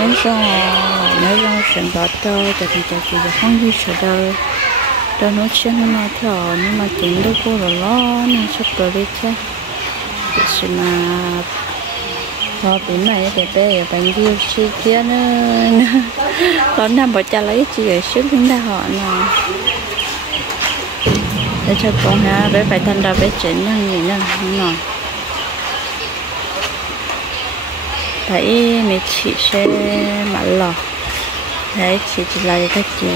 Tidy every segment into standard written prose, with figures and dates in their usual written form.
nếu rằng chuyện đó cho thì không gì sợ đâu đâu nói chuyện nó theo nhưng mà chuyện đâu có rồi lo nên sắp tới đi chứ thì mà họ bị này thì bé bạn yêu chi kia nữa con nằm bỏ cha lấy chi ở trước chúng ta họ nè để cho con ha bé phải thành ra bé chuyển như gì nè nè thấy mẹ chị sẽ mặc lò thấy chị là cái chị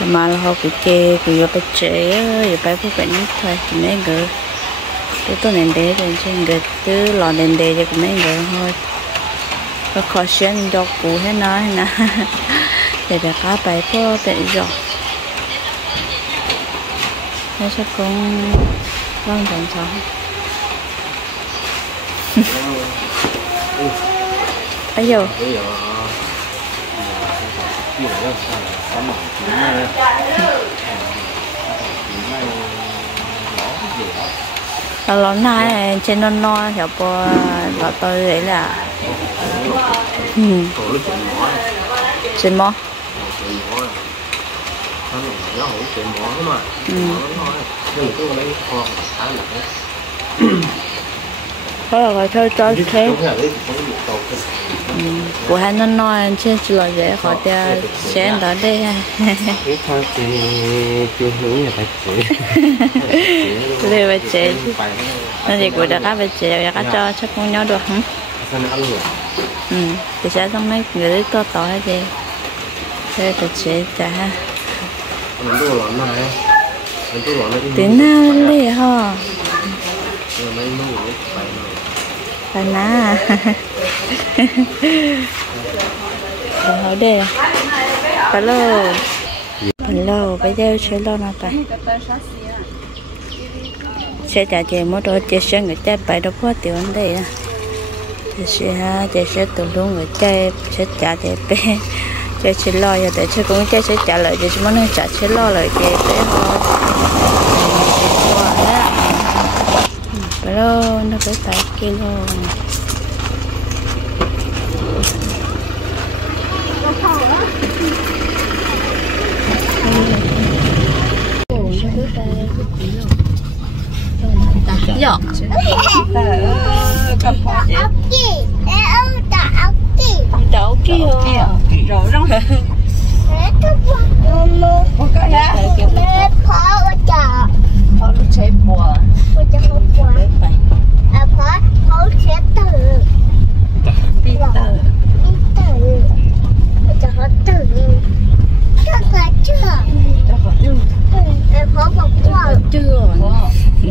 mà là họ bị kê bị bé trẻ rồi bé phụ bệnh thôi thì mấy người tôi nên để trên trên người tôi lò nên để cho mấy người thôi có khó xuyên đọc cụ hết nói nè để cá bài có bệnh rồi nó sẽ cũng vâng vâng cháu bây giờ lần này trên non no thì bỏ lọ tôi đấy là trên mò có là gọi thôi cho thế của hai non no trên chỉ là dễ họ ta sẽ đó đây ha thôi thì chưa hướng là phải chị đây phải chị nên thì của đã cá phải chị đã cá cho chắc con nhau được hả thì sẽ xong mấy người to to hay gì thế thì chị trả tiếng nào đi hả phải ná ở đây hello bây giờ sẽ lo nào phải sẽ trả tiền mỗi đôi chơi sẽ người chơi bài đâu có tiền đây thì sẽ tụi luôn người chơi sẽ trả tiền bé chơi sẽ lo rồi để chơi cũng chơi sẽ trả lại thì chúng nó trả sẽ lo lại cái bé họ hello nó phải phải kilo dạ đậu kia rồi rong một cái lá họ lúc chơi bùa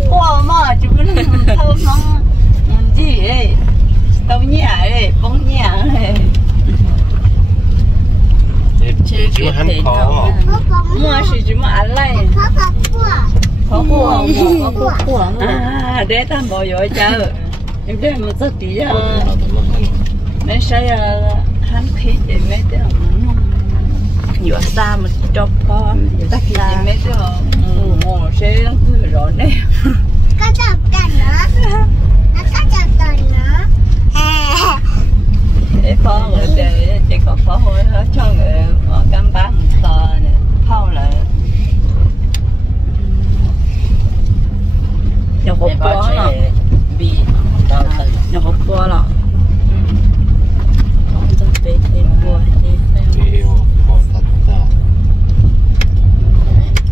qua mà chúng nó thâu nó gì ấy tao nhà ấy bóng nhà ấy chú hắn khó mua gì chúng mà ăn lại khó của à để tao bỏ vô chờ em để một chút tí à nên say hắn khí thì mấy đứa nhiều xa mà cho con tất cả mấy đứa ngủ sẽ cứ rồi đấy có chọc cần nữa nó có chọc cần nữa để phó người để chỉ có phó hồi hết cho người ở cam bán tờ này phao lại nhà hộp bò là bị nhà hộp bò là không cho bé thêm bò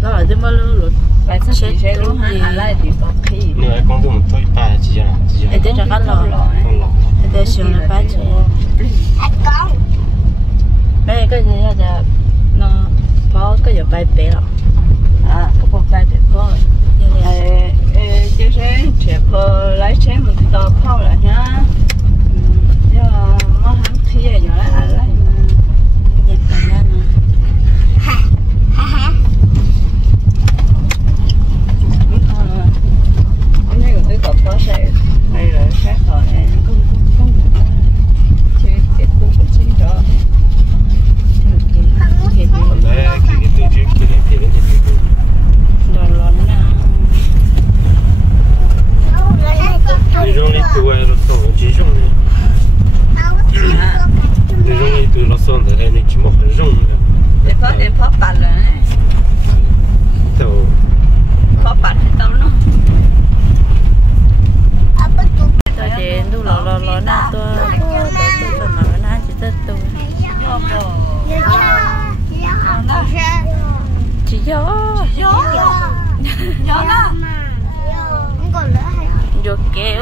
đó là cái mơ luôn phải sát chết luôn ha ăn lại thì có khi nữa con tôi một thôi ba chỉ là để cho các lò để xuống là ba chỉ con đây cái gì là nó có cái gì bay bé rồi à có bay bé thôi chứ sẽ trẻ phơ lái xe một tờ phao lại nhá giờ nó hắn khi vậy rồi ăn lại mà đẹp cả lên nè cái cột có xe hay là khác rồi này không chứ cái khu vực chính đó rồi lớn nào你用力对外了，走进 lò na tua na chỉ tất tua chỉ gió gió kéo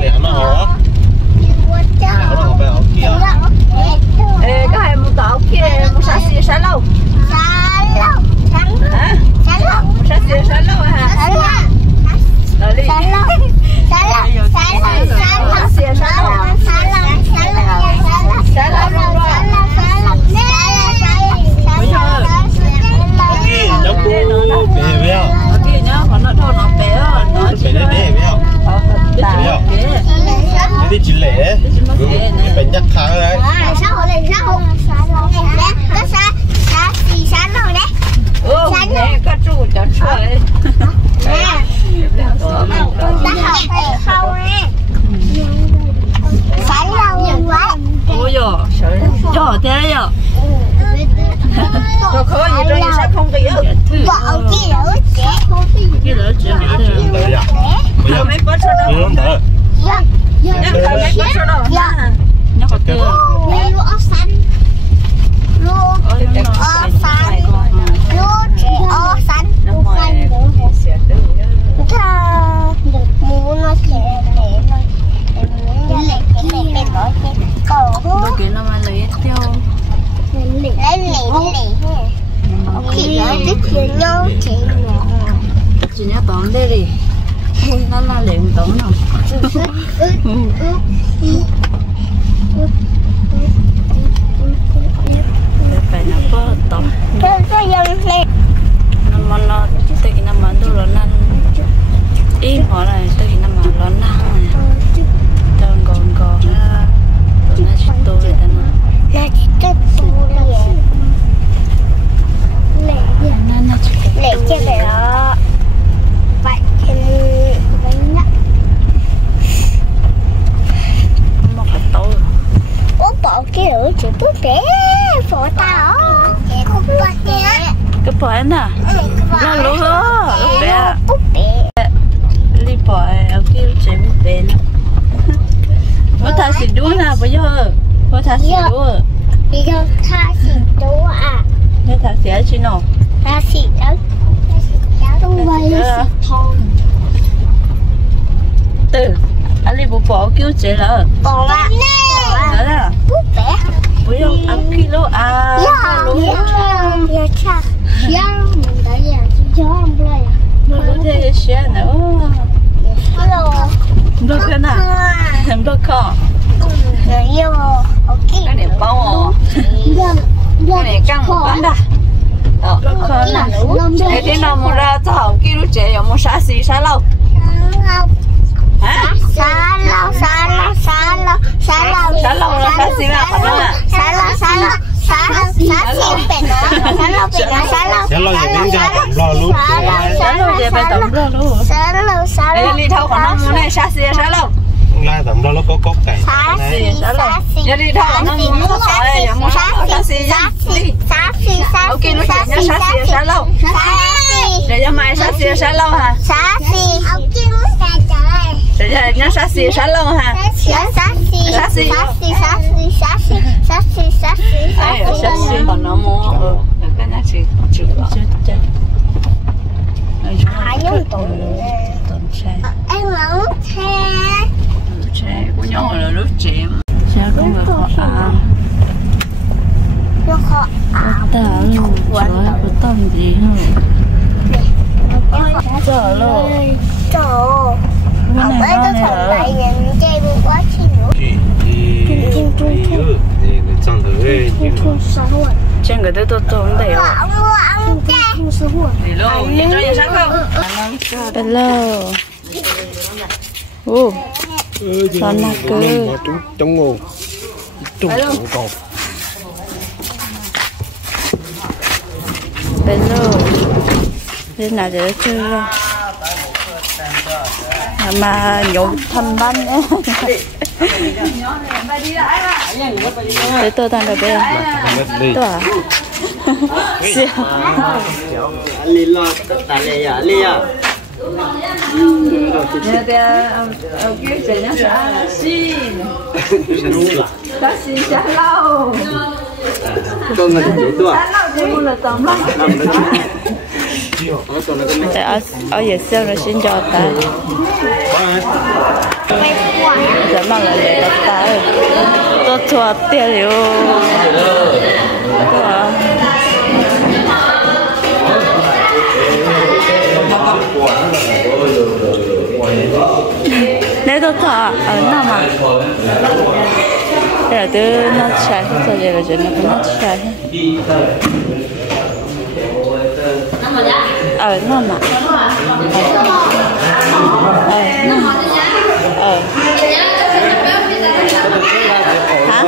lẹ mà hả? Lẹ mà phải ở kia. Ê, cái này một tàu kia một sát xì sát lâu. Hả? Một sát xì sát lâu hả? Rồi đi. Đi chỉ lẻ, phải nhắc khá đấy. Có trụ cho chơi. Ôi dồi, giỏi thế đấy ạ. Rồi khó gì rồi, sao không kì ơ? Kia lỡ chuyện Tới à? Bây giờ mấy bớt cho đâu? không tới. Nhắc cả mấy bớt cho đâu? Nhắc cả tiêu. Bữa kia nó mà lấy tiêu. Chị nhớ tóm đây đi. Nó là liền tóm nào. Phải nó có tóm. Nó tới khi nó mà đâu nó năn. Im họ này tới khi nó mà nó năn này. Tao còn tụi nó chỉ tôi vậy nó. Để chơi để đó vậy thì Một cái tối. ố bỏ cái lửa chỉ bút bé phổ tao không có thế Cái bỏi nè. Nó lú hơ. Bé. bút bé Đi bỏi ở kia chế một bé nè. Có thà xịt đũa nè bây giờ. Có thà xịt đũa. bây giờ tha xịt đũa à Thế thà xịt chứ nào. tha xịt đó không phải xịt thôi Từ. Anh đi bộ bỏ kêu chế là. còn là Đó là. bút bé Bây giờ ăn kilo à. giờ cha giờ mình đã giờ cho ăn rồi Nó lú thế xe nữa. Nó cái nào. Em nó khó. Cái này bao à. Cái này căng một con đã. Đó. Khó nè. Cái tiếng nào mua ra thảo kêu chế ở một xã xì xã lâu. Hả? Xá lâu là xã xì là phải không ạ? xá xí bể nó xá lâu bể nó xá lâu Sẽ lo gì đến ra lo lúc. Xã lâu về phải tổng ra luôn. Ê, đi thâu của nó mua này xã xì xã lâu. Lai tầm đó nó có cốt cày. Xã lâu. Giờ đi thâu của nó mua nó phải giờ mua xã xì đi. Ok nó chạy nhau xã xì xã lâu. Để cho mai xã xì xã lâu hả? Để cho nhau xã xì xã lâu hả? Ai ở xã xì còn nó mua ở cái nhà chị chịu đó. Tuần xe. Xe của nhau là lúc chém. Xe của người họ tao luôn trời có tâm gì không trời luôn Ông ấy có thằng này nhìn chơi một quá trình nữa. trên cái tôi tốn đấy à Ông chơi. đi luôn đi cho nhà sáng không hello con là cứ trong ngô trùng cột hello thế nào để chơi rồi mà nhộn thăm bánh nữa để tôi tan được đây tôi à Lên lo ta lê à lê à. Kêu chị nó sẽ xin. Đã xin sẽ lâu. Con người dễ tua. Sẽ lâu là tầm lắm. Ở giờ sau nó xin cho ta. Giờ mà lại để ta ta. Tôi chua tiền liệu. Nếu tôi thọ ở nào mà đây là từ nó chạy hết rồi là chuyện nó chạy ở nào mà hả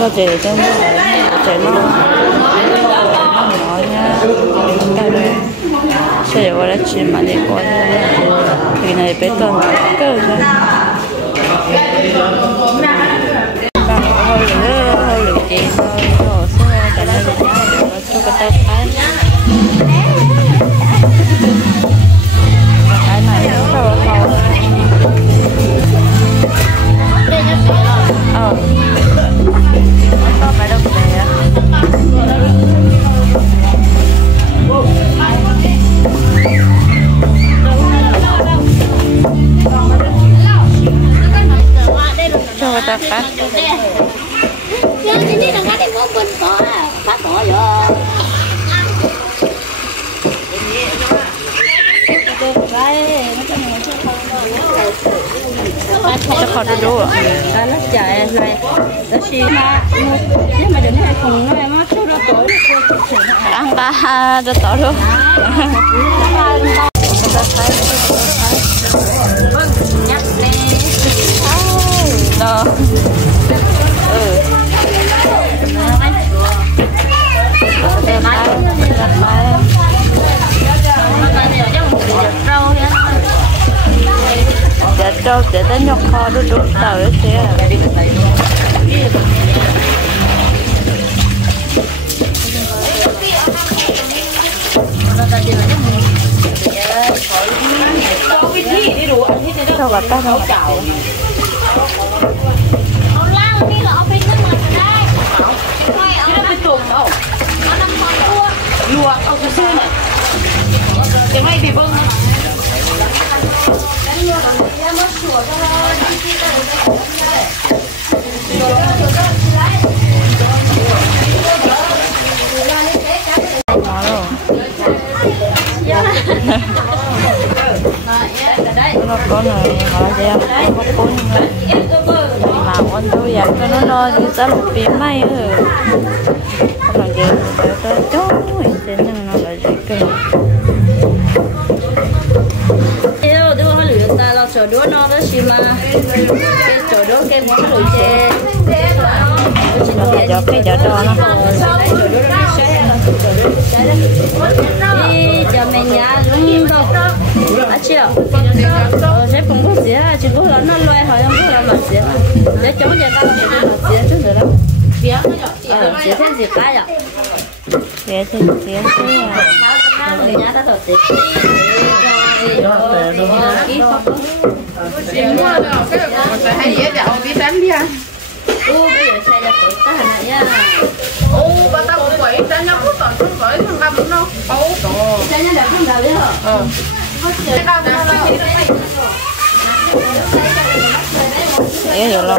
có chị trong chị nó nói nha cái này sẽ gọi là chị mà đi qua thì này bé con cơ thôi hơi lười chị thôi rồi sau cái này thì nhá để nó cho cái tay cái này nó sao màu nó phải đâu về á cho người ta phát Ini nak ada mobil kau, pak kau ya. cho họ được đủ à nó chạy này nó xí mà nhưng mà đến này cùng nó mà chú nó tối ăn ta cho tối luôn nhắc đi đó trâu để tới nhóc kho đu đu tàu đấy chứ sao gặp ta đâu chảo luộc ông cái xương này cái may thì vâng nó có này họ ra có cuốn mà con tôi dạy cho nó đi tới một phim may rồi không làm gì tới chó mình tên nó là gì cơ ta lo chỗ đó nó đó xí mà cái chỗ đó cái món lụi chè cái chỗ đó nó đi cho mình nhà luôn đâu à chưa sẽ không có gì á chỉ có là nó loay hỏi không có là mà gì để chống cho ta là gì chút nữa đâu chỉ thêm gì cái à chỉ thêm nhà ta đầu tiên hay dễ dạo đi đánh đi anh bây giờ xe ra tuổi ta hình này nha bà tao cũng vậy ta nhắm có toàn không vậy thằng năm đâu xe nhà đẹp không đầu đấy hả thế rồi lâu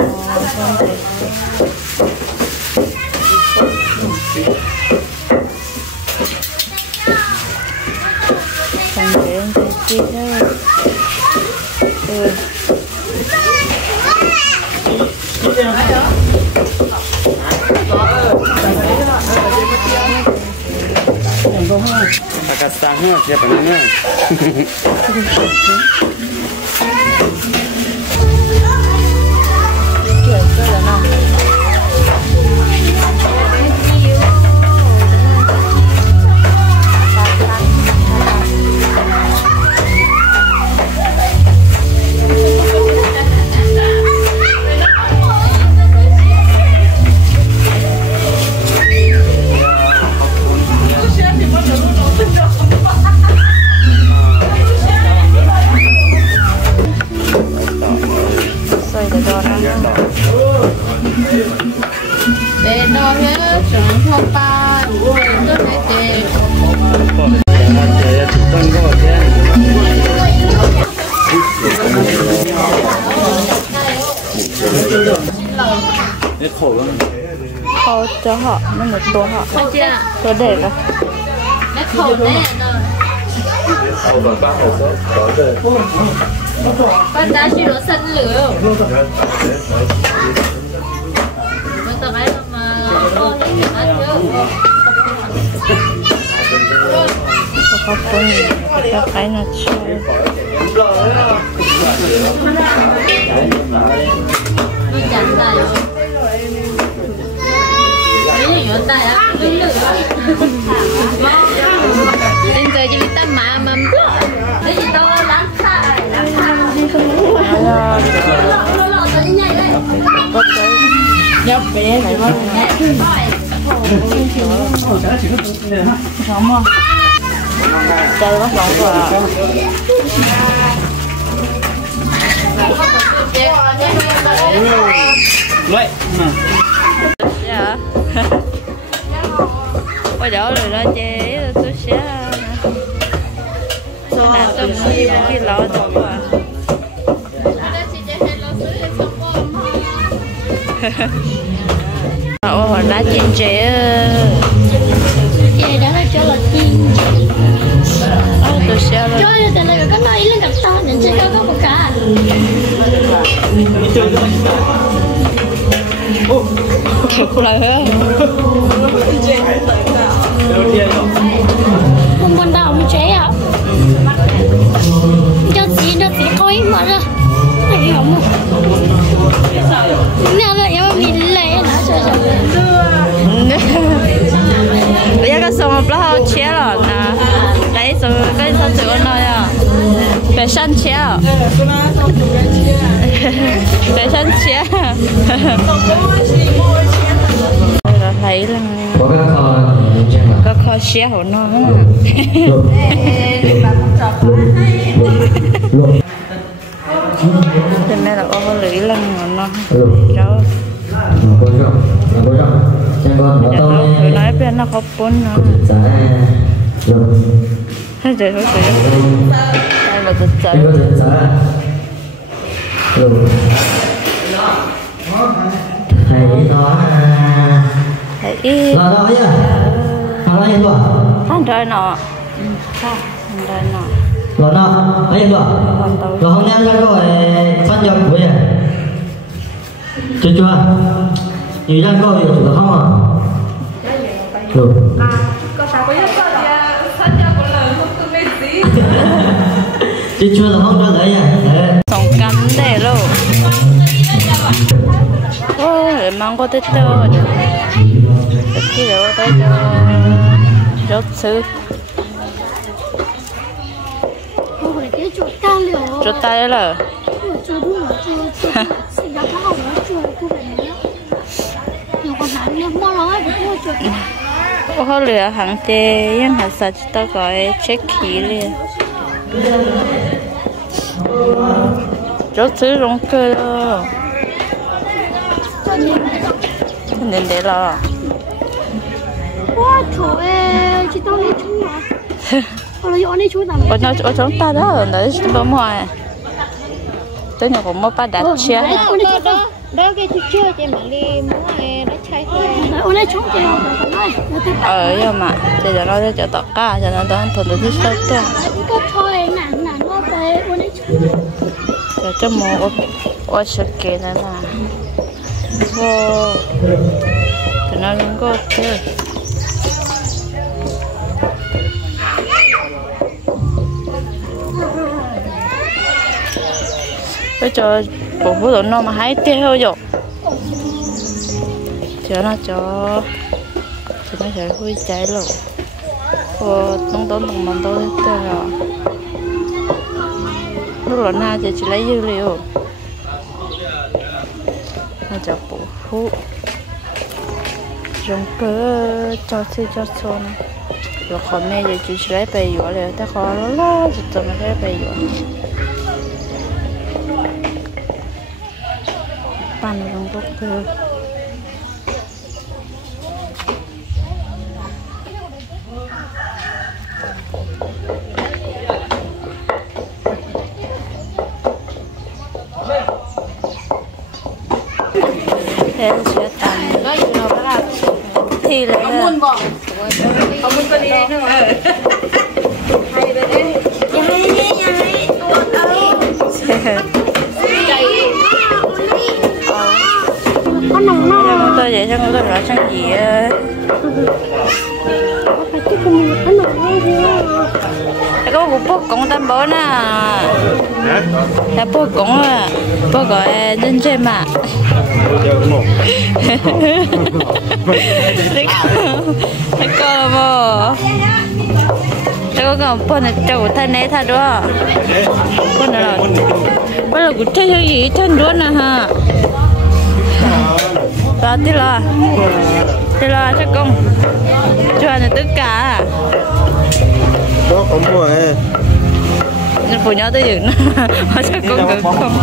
thằng chuyện thì chi đó Agak sangat siapa namanya? Cái khổ lắm. Khô cho họ, nó một tô họ. Tô đẹp à? Con đã chỉ nó sân lửa. Nó tao cái mà con thì nó chưa. Có con cái cái nó chơi. Nó chẳng là bây giờ ta đã bây giờ chỉ ta mà bây giờ tao lắng xa Nhấp bé phải không? Không không? Chơi bắt lộn rồi. Vậy. Dạ. Qua chỗ rồi đó chế tôi sẽ làm tâm si cái lọ đồ à. Ồ, lá chín chế. Vậy đó là cho là chiên. Tôi sẽ rồi. Chơi từ này cái này lên gặp tao nhận chơi có một cả. Lại hả? Không còn đâu mà chế à? Cho chị thôi mà ra. Này không mà. Nè là em bị lệ nó chơi rồi. Bây giờ cái sông mà bao chế rồi nè. Đấy rồi cái sao chịu nó à? Phải săn chế à? Phải săn chế. Thấy là có kho xe của nó cho nên là có lưỡi lăng của nó cháu tôi nói bên nó có bốn nó hết rồi thôi đây là thật sự thầy y thằng trời nọ thằng trời nọ rồi nó thấy chưa rồi hôm nay ra rồi phát cho cuối à chưa nhiều ra coi chủ được không à được chưa là không cho đấy à sống cắn để luôn ôi mang có tết tơ cái đó tới cho rốt sư chuột tay là có lửa hàng tê nhưng hạt sạch ta gọi check khí liền rốt sư rong cơ đó nên để là Wow, trời ơi, chị tao đi chung mà. Ở đây đi chung nào? ở trong ta đó đấy chúng tôi mua tới nhà cũng mua ba đặt chia đó cái thứ chưa chị mà đi mua này nó cháy thôi ở đây chung chị nhưng mà bây giờ nó cho tọt cá cho nó đón thuần được sớm thôi có thôi nặng nó về ở đây chung giờ cho mua ở sự kiện này là wow thì nó không có chơi bây giờ bộ phụ nữ nó mà hái tiêu rồi cho nó sẽ hơi cháy rồi tông bằng tôi hết rồi lúc đó na chỉ lấy dữ liệu nó cho bộ phụ dùng cơ cho số này rồi còn mẹ giờ chỉ lấy bày dũa rồi ta khó lo rồi mà lấy bày dũa pan trong gốc cơ thế sẽ tàn thì là Muốn bỏ. Không muốn có đi nữa mà. Hay đấy. Có nồng nồng. tôi vậy sao tôi nói sang gì Cái con có nồng nồng. có một bố cũng tâm bố nè là bố cũng bố gọi dân chơi mà thế con mà thế có còn bố này trâu thân này thật đó bố này là bố là cũng chơi gì thân đó nè ha đó thế là chắc con cho anh tất cả đó cũng mua nên phụ nhau tới dừng mà chắc con được không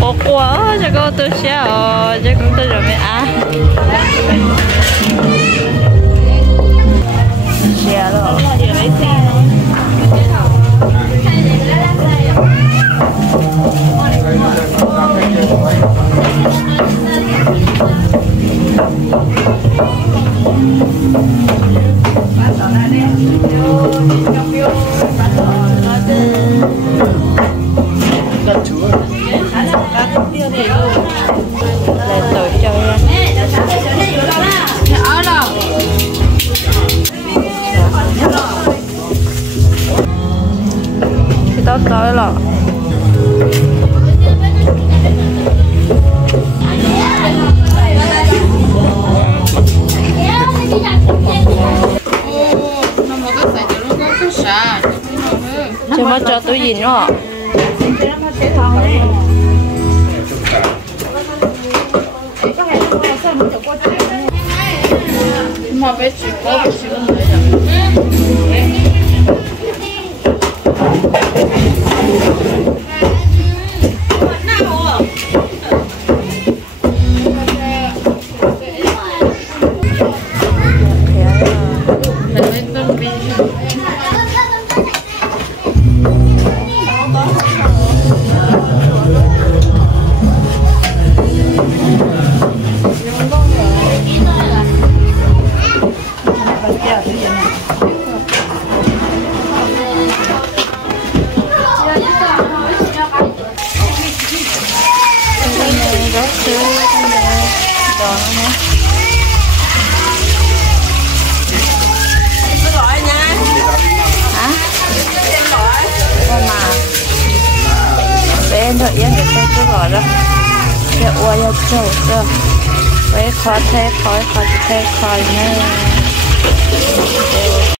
ồ quá chắc con tôi sẽ chắc con tôi rồi mẹ sẽ rồi tới là chứ mà cho tôi gì nữa mà bé chỉ có chỉ có mấy rồi. thôi yên để tay cứ gọi đó để ua cho châu cơ với khó thế khỏi nữa